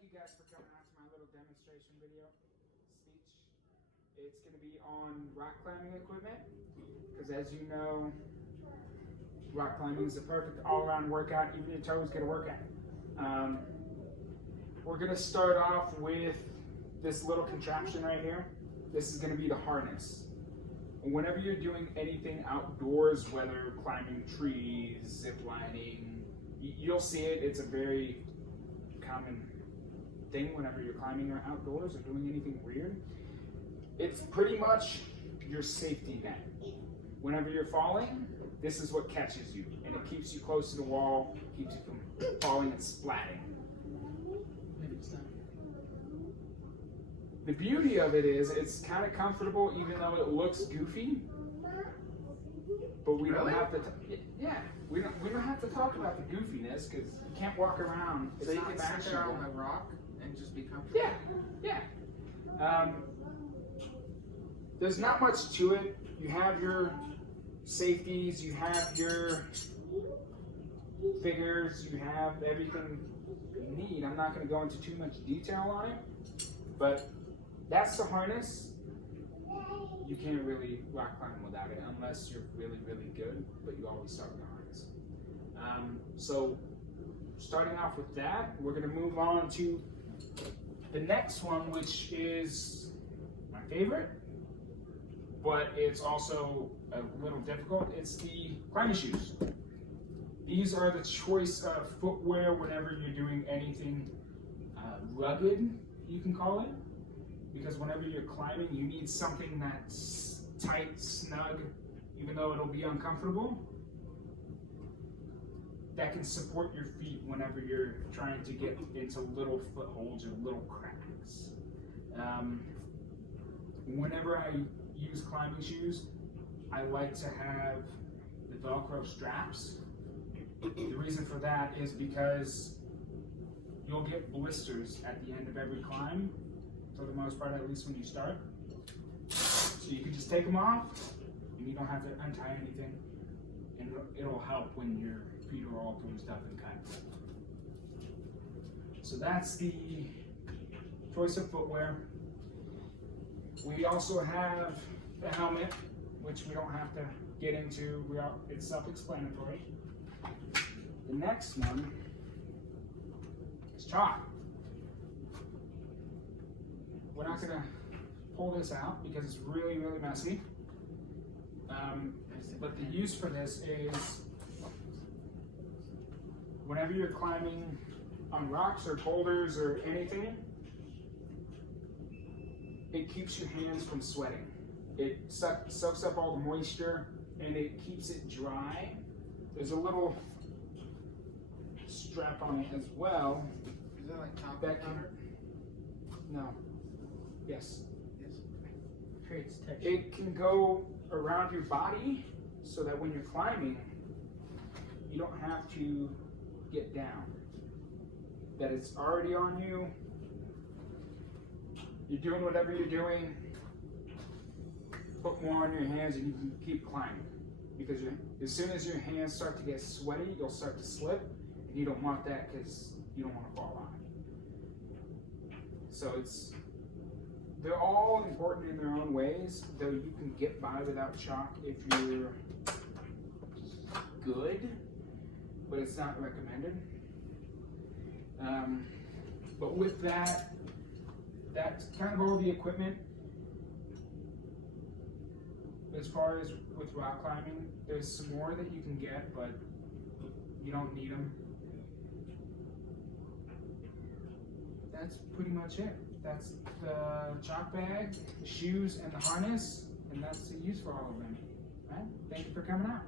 thank you guys for coming out to my little demonstration video speech. It's going to be on rock climbing equipment because, as you know, rock climbing is a perfect all-around workout. Even your toes get a workout. We're going to start off with this little contraption right here. This is going to be the harness. Whenever you're doing anything outdoors, whether climbing trees, zip lining, you'll see it. It's a very common thing whenever you're climbing or outdoors or doing anything weird. It's pretty much your safety net. Whenever you're falling, this is what catches you, and it keeps you close to the wall, keeps you from falling and splatting. The beauty of it is it's kind of comfortable, even though it looks goofy. But we don't have to. We don't have to talk about the goofiness because you can't walk around. So you can sit there on the rock and just be comfortable. Yeah. There's not much to it. You have your safeties. You have your figures. You have everything you need. I'm not going to go into too much detail on it, but that's the harness. You can't really rock climb without it unless you're really, really good, but you always start with a harness. So starting off with that, we're going to move on to the next one, which is my favorite, but it's also a little difficult. It's the climbing shoes. These are the choice of footwear whenever you're doing anything rugged, you can call it. Because whenever you're climbing, you need something that's tight, snug, even though it'll be uncomfortable, that can support your feet whenever you're trying to get into little footholds or little cracks. Whenever I use climbing shoes, I like to have the Velcro straps. The reason for that is because you'll get blisters at the end of every climb, for the most part, at least when you start. So you can just take them off, and you don't have to untie anything, and it'll help when your feet are all bruised up and cut. So that's the choice of footwear. We also have the helmet, which we don't have to get into. It's self-explanatory. The next one is chalk. We're not going to pull this out because it's really, really messy. But the use for this is whenever you're climbing on rocks or boulders or anything, it keeps your hands from sweating. It soaks up all the moisture and it keeps it dry. There's a little strap on it as well. Is that like top that powder? No. Yes. Creates texture. It can go around your body so that when you're climbing, you don't have to get down. That it's already on you. You're doing whatever you're doing. Put more on your hands and you can keep climbing. Because as soon as your hands start to get sweaty, you'll start to slip. And you don't want that because you don't want to fall on it. So they're all important in their own ways, though you can get by without chalk if you're good, but it's not recommended. But with that, that's kind of all the equipment. As far as with rock climbing, there's some more that you can get, but you don't need them. That's pretty much it. That's the chalk bag, the shoes, and the harness, and that's the use for all of them. All right? Thank you for coming out.